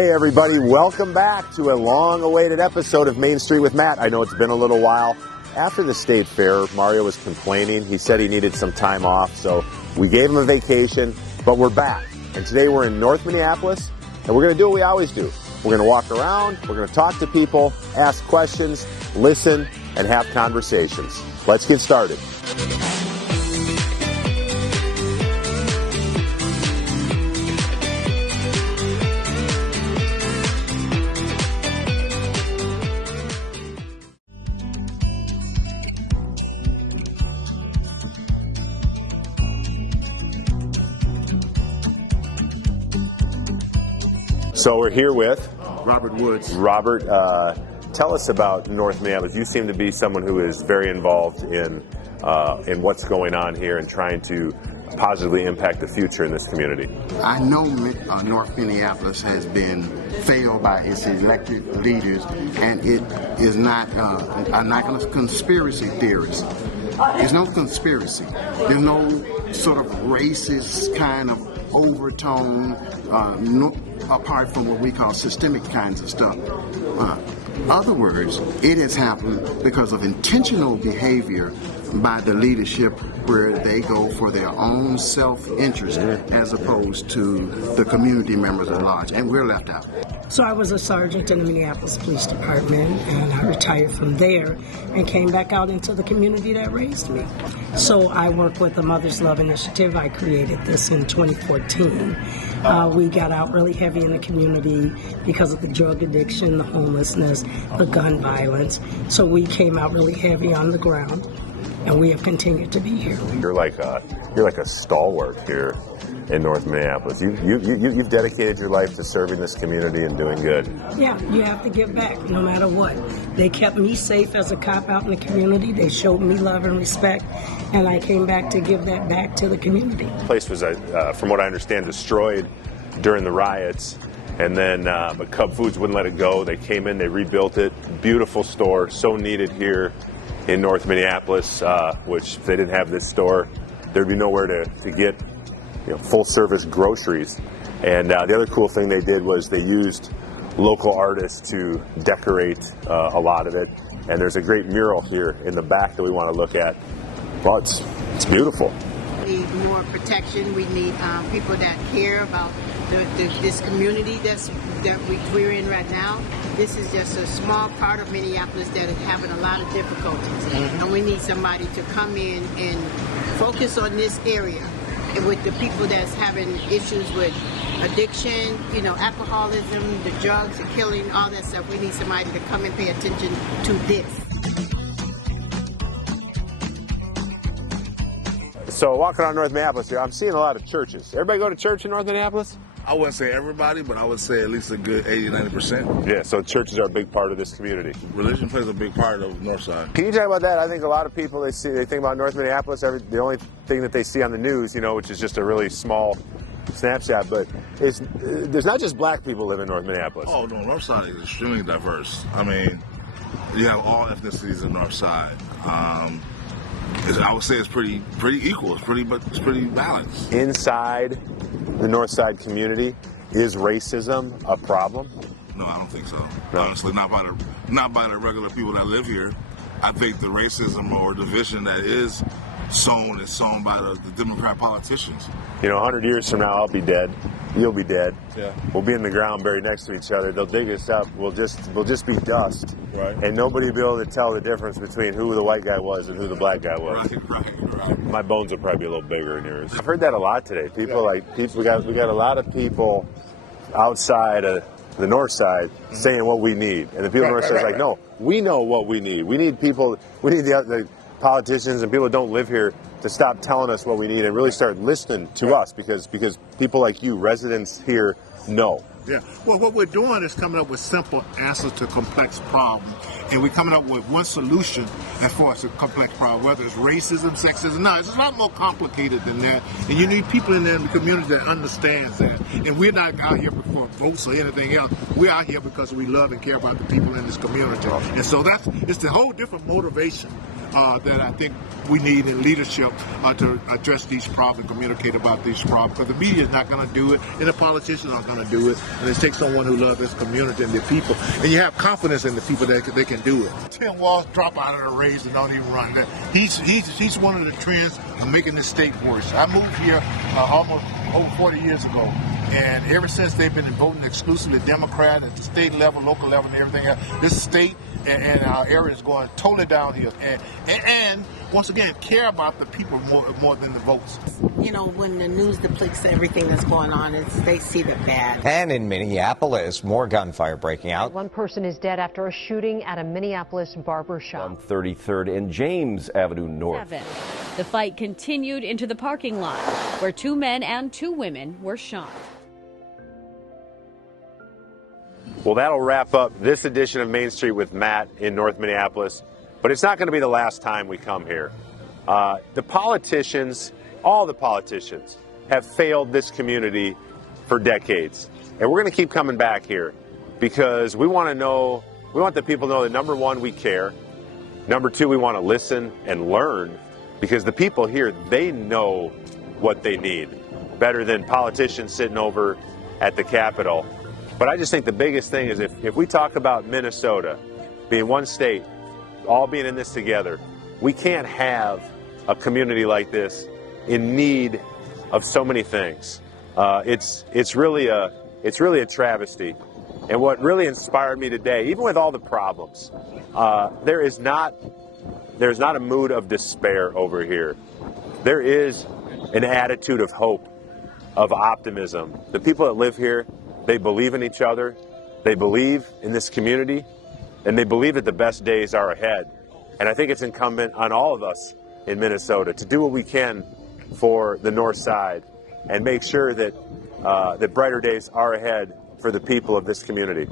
Hey everybody, welcome back to a long-awaited episode of Mainstreet with Matt. I know it's been a little while. After the state fair, Mario was complaining. He said he needed some time off, so we gave him a vacation, but we're back. And today we're in North Minneapolis, and we're going to do what we always do. We're going to walk around, we're going to talk to people, ask questions, listen, and have conversations. Let's get started. So we're here with Robert Woods. Robert, tell us about North Minneapolis. You seem to be someone who is very involved in what's going on here and trying to positively impact the future in this community. I know North Minneapolis has been failed by its elected leaders, and it is not a conspiracy theorist. There's no conspiracy. There's no sort of racist kind of overtone, apart from what we call systemic kinds of stuff. Other words, it has happened because of intentional behavior by the leadership where they go for their own self-interest as opposed to the community members at large, and we're left out. So I was a sergeant in the Minneapolis Police Department, and I retired from there and came back out into the community that raised me. So I work with the Mother's Love Initiative. I created this in 2014. We got out really heavy in the community because of the drug addiction, the homelessness, the gun violence. So we came out really heavy on the ground, and we have continued to be here. You're like a stalwart here in North Minneapolis. You've dedicated your life to serving this community and doing good. Yeah, you have to give back no matter what. They kept me safe as a cop out in the community. They showed me love and respect, and I came back to give that back to the community. The place was, from what I understand, destroyed during the riots, and then but Cub Foods wouldn't let it go. They came in, they rebuilt it. Beautiful store, so needed here in North Minneapolis, which if they didn't have this store, there'd be nowhere to get full-service groceries. And the other cool thing they did was they used local artists to decorate a lot of it. And there's a great mural here in the back that we want to look at. Well, it's beautiful. We need more protection. We need people that care about this community that we're in right now. This is just a small part of Minneapolis that is having a lot of difficulties. And we need somebody to come in and focus on this area. And with the people that's having issues with addiction, alcoholism, the drugs, the killing, all that stuff, we need somebody to come and pay attention to this. So walking around North Minneapolis here, I'm seeing a lot of churches. Everybody go to church in North Minneapolis? I wouldn't say everybody, but I would say at least a good 80-90%. Yeah, so churches are a big part of this community. Religion plays a big part of North Side. Can you talk about that? I think a lot of people, they think about North Minneapolis, the only thing that they see on the news, which is just a really small snapshot, but there's not just black people live in North Minneapolis. Oh, no, North Side is extremely diverse. I mean, you have all ethnicities in North Side. I would say it's pretty equal. It's pretty balanced. Inside the North Side community, is racism a problem? No, I don't think so. No. Honestly, not by the regular people that live here. I think the racism or division that is sown by the Democrat politicians. 100 years from now, I'll be dead. You'll be dead. Yeah. We'll be in the ground buried next to each other. They'll dig us up. We'll just be dust. Right. And nobody will be able to tell the difference between who the white guy was and who the black guy was. Right. My bones will probably be a little bigger than yours. I've heard that a lot today. We got a lot of people outside of the North Side saying what we need, and the people on the North Side is like, no, we know what we need. We need the politicians and people that don't live here to stop telling us what we need and really start listening to us because people like you, residents here, know. Yeah. Well, what we're doing is coming up with simple answers to complex problems. And we're coming up with one solution as far as a complex problem, whether it's racism, sexism. No, it's a lot more complicated than that. And you need people in there in the community that understands that. And we're not out here for votes or anything else. We're out here because we love and care about the people in this community. And so it's a whole different motivation that I think we need in leadership to address these problems, communicate about these problems. Because the media is not going to do it, and the politicians aren't going to do it. And it takes someone who loves this community and the people, and you have confidence in the people that they can do it. Tim Walz drop out of the race and don't even run. He's one of the trends of making this state worse. I moved here almost over 40 years ago. And ever since they've been voting exclusively Democrat at the state level, local level, and everything else, this state and our area is going totally downhill. And once again, care about the people more than the votes. You know, when the news depicts everything that's going on, they see the bad. And in Minneapolis, more gunfire breaking out. One person is dead after a shooting at a Minneapolis barber shop. On 33rd and James Avenue North. The fight continued into the parking lot, where 2 men and 2 women were shot. Well, that'll wrap up this edition of Main Street with Matt in North Minneapolis. But it's not going to be the last time we come here. The politicians, all the politicians, have failed this community for decades. And we're going to keep coming back here because we want the people to know that, number one, we care. Number two, we want to listen and learn because the people here, they know what they need better than politicians sitting over at the Capitol. But I just think the biggest thing is if we talk about Minnesota being one state, all being in this together, we can't have a community like this in need of so many things. It's really a travesty. And what really inspired me today, even with all the problems, there's not a mood of despair over here. There is an attitude of hope, of optimism. The people that live here, they believe in each other, they believe in this community, and they believe that the best days are ahead. And I think it's incumbent on all of us in Minnesota to do what we can for the North Side and make sure that brighter days are ahead for the people of this community.